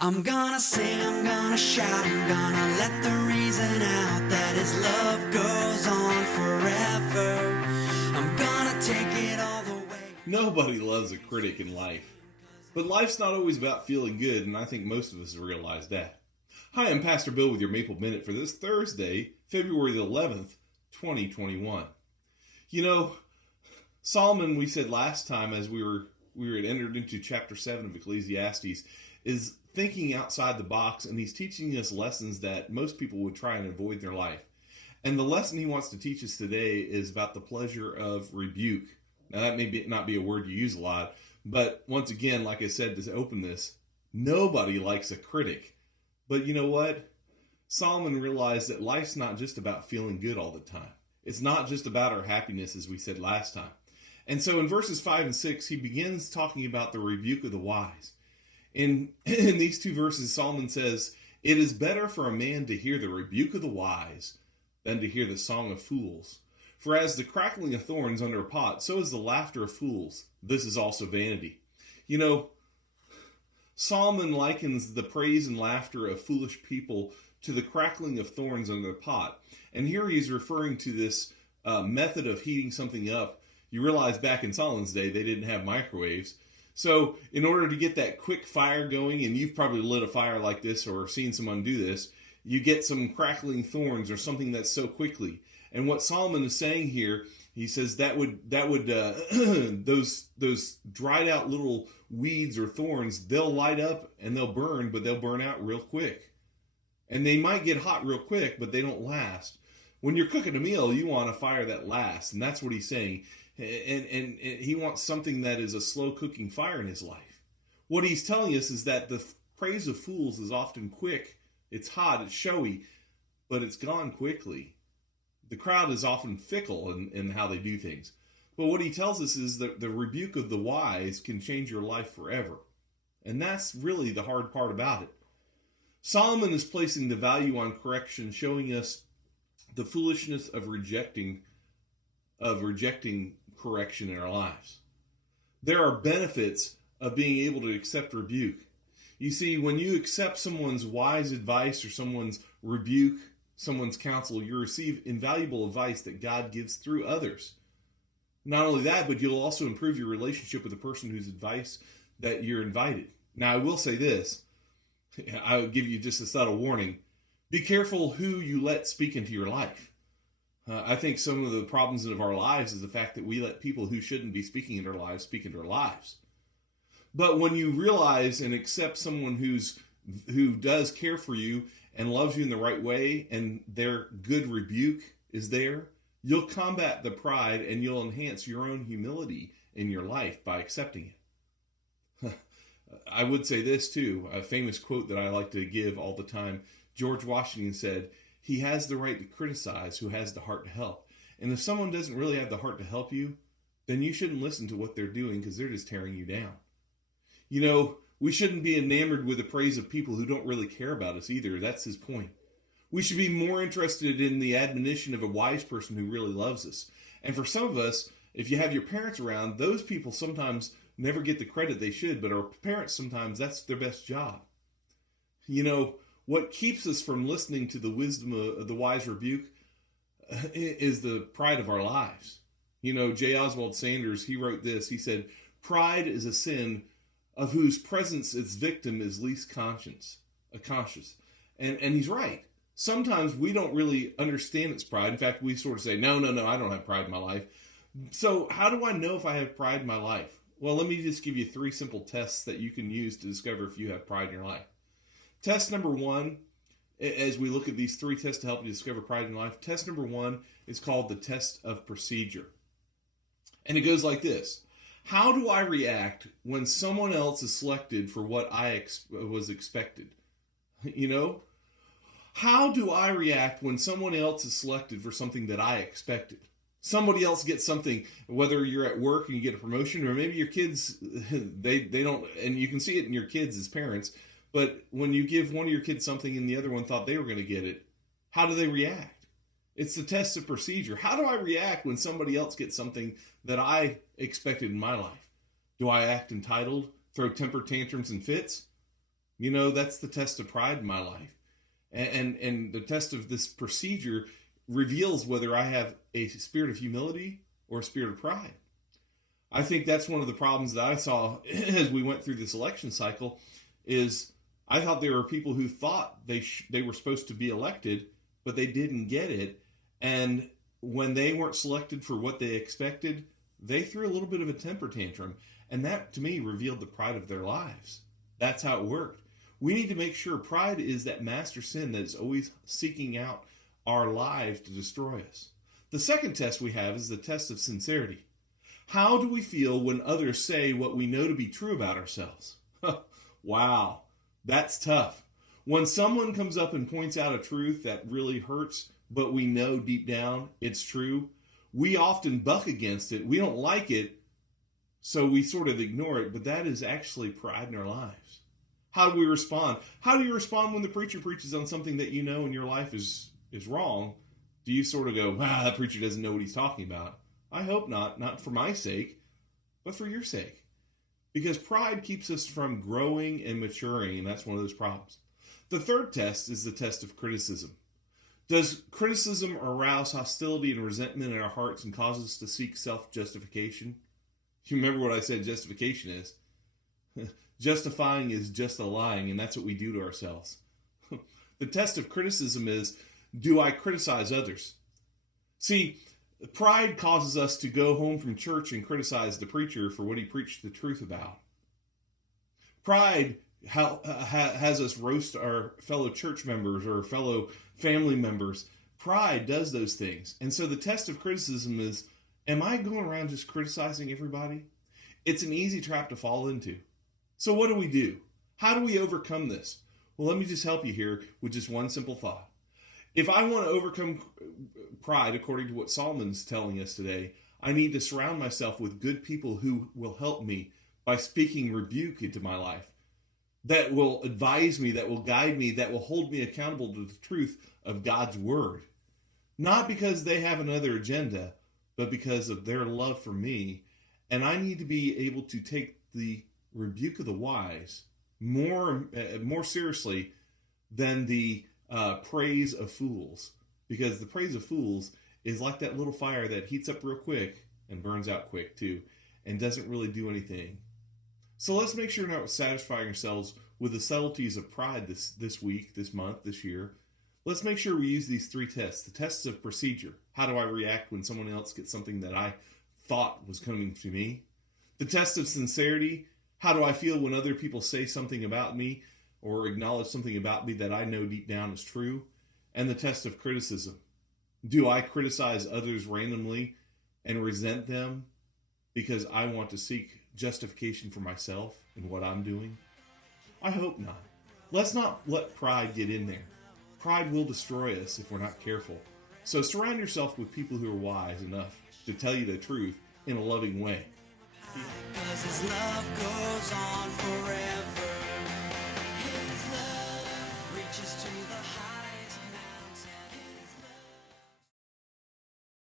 I'm gonna sing, I'm gonna shout, I'm gonna let the reason out that his love goes on forever. I'm gonna take it all the way. Nobody loves a critic in life. But life's not always about feeling good, and I think most of us realize that. Hi, I'm Pastor Bill with your Maple Minute for this Thursday, February the 11th, 2021. You know, Solomon, we said last time as we were entered into chapter 7 of Ecclesiastes, is thinking outside the box, and he's teaching us lessons that most people would try and avoid in their life. And the lesson he wants to teach us today is about the pleasure of rebuke. Now, that may not be a word you use a lot, but once again, like I said to open this, nobody likes a critic. But you know what? Solomon realized that life's not just about feeling good all the time. It's not just about our happiness, as we said last time. And so in verses 5 and 6, he begins talking about the rebuke of the wise. In these two verses, Solomon says, "It is better for a man to hear the rebuke of the wise than to hear the song of fools. For as the crackling of thorns under a pot, so is the laughter of fools. This is also vanity." You know, Solomon likens the praise and laughter of foolish people to the crackling of thorns under a pot. And here he's referring to this method of heating something up. You realize back in Solomon's day, they didn't have microwaves. So in order to get that quick fire going, and you've probably lit a fire like this or seen someone do this, you get some crackling thorns or something that's so quickly. And what Solomon is saying here, he says that would those dried out little weeds or thorns, they'll light up and they'll burn, but they'll burn out real quick. And they might get hot real quick, but they don't last. When you're cooking a meal, you want a fire that lasts, and that's what he's saying. And he wants something that is a slow cooking fire in his life. What he's telling us is that the praise of fools is often quick. It's hot, it's showy, but it's gone quickly. The crowd is often fickle in how they do things. But what he tells us is that the rebuke of the wise can change your life forever. And that's really the hard part about it. Solomon is placing the value on correction, showing us the foolishness of rejecting correction in our lives. There are benefits of being able to accept rebuke. You see, when you accept someone's wise advice or someone's rebuke, someone's counsel, you receive invaluable advice that God gives through others. Not only that, but you'll also improve your relationship with the person whose advice that you're invited. Now, I will say this. I'll give you just a subtle warning. Be careful who you let speak into your life. I think some of the problems of our lives is the fact that we let people who shouldn't be speaking into our lives speak into our lives. But when you realize and accept someone who does care for you and loves you in the right way, and their good rebuke is there, you'll combat the pride and you'll enhance your own humility in your life by accepting it. I would say this too, a famous quote that I like to give all the time. George Washington said, "He has the right to criticize who has the heart to help." And if someone doesn't really have the heart to help you, then you shouldn't listen to what they're doing because they're just tearing you down. You know, we shouldn't be enamored with the praise of people who don't really care about us either. That's his point. We should be more interested in the admonition of a wise person who really loves us. And for some of us, if you have your parents around, those people sometimes never get the credit they should, but our parents sometimes, that's their best job. You know, what keeps us from listening to the wisdom of the wise rebuke is the pride of our lives. You know, J. Oswald Sanders, he wrote this. He said, "Pride is a sin of whose presence its victim is least conscious." And he's right. Sometimes we don't really understand its pride. In fact, we sort of say, no, I don't have pride in my life. So how do I know if I have pride in my life? Well, let me just give you 3 simple tests that you can use to discover if you have pride in your life. Test number 1, as we look at these 3 tests to help you discover pride in life, test number 1 is called the test of procedure. And it goes like this. How do I react when someone else is selected for what I was expected? You know? How do I react when someone else is selected for something that I expected? Somebody else gets something, whether you're at work and you get a promotion, or maybe your kids, they don't, and you can see it in your kids as parents, but when you give one of your kids something and the other one thought they were going to get it, how do they react? It's the test of procedure. How do I react when somebody else gets something that I expected in my life? Do I act entitled, throw temper tantrums and fits? You know, that's the test of pride in my life. And the test of this procedure reveals whether I have a spirit of humility or a spirit of pride. I think that's one of the problems that I saw as we went through this election cycle is I thought there were people who thought they were supposed to be elected, but they didn't get it. And when they weren't selected for what they expected, they threw a little bit of a temper tantrum. And that, to me, revealed the pride of their lives. That's how it worked. We need to make sure pride is that master sin that is always seeking out our lives to destroy us. The second test we have is the test of sincerity. How do we feel when others say what we know to be true about ourselves? Wow, that's tough. When someone comes up and points out a truth that really hurts, but we know deep down it's true, we often buck against it. We don't like it, so we sort of ignore it, but that is actually pride in our lives. How do we respond? How do you respond when the preacher preaches on something that you know in your life is wrong? Do you sort of go, wow, that preacher doesn't know what he's talking about? I hope not for my sake, but for your sake. Because pride keeps us from growing and maturing, and that's one of those problems. The third test is the test of criticism. Does criticism arouse hostility and resentment in our hearts and cause us to seek self-justification? You remember what I said justification is? Justifying is just a lying, and that's what we do to ourselves. The test of criticism is, do I criticize others? See, pride causes us to go home from church and criticize the preacher for what he preached the truth about. Pride has us roast our fellow church members or fellow family members. Pride does those things. And so the test of criticism is, am I going around just criticizing everybody? It's an easy trap to fall into. So what do? How do we overcome this? Well, let me just help you here with just one simple thought. If I want to overcome pride, according to what Solomon's telling us today, I need to surround myself with good people who will help me by speaking rebuke into my life, that will advise me, that will guide me, that will hold me accountable to the truth of God's word. Not because they have another agenda, but because of their love for me. And I need to be able to take the rebuke of the wise more seriously than the praise of fools, because the praise of fools is like that little fire that heats up real quick and burns out quick too, and doesn't really do anything. So let's make sure we're not satisfying ourselves with the subtleties of pride this week, this month, this year. Let's make sure we use these three tests. The tests of procedure. How do I react when someone else gets something that I thought was coming to me? The test of sincerity. How do I feel when other people say something about me or acknowledge something about me that I know deep down is true? And the test of criticism. Do I criticize others randomly and resent them because I want to seek justification for myself and what I'm doing? I hope not. Let's not let pride get in there. Pride will destroy us if we're not careful. So surround yourself with people who are wise enough to tell you the truth in a loving way. 'Cause his love goes on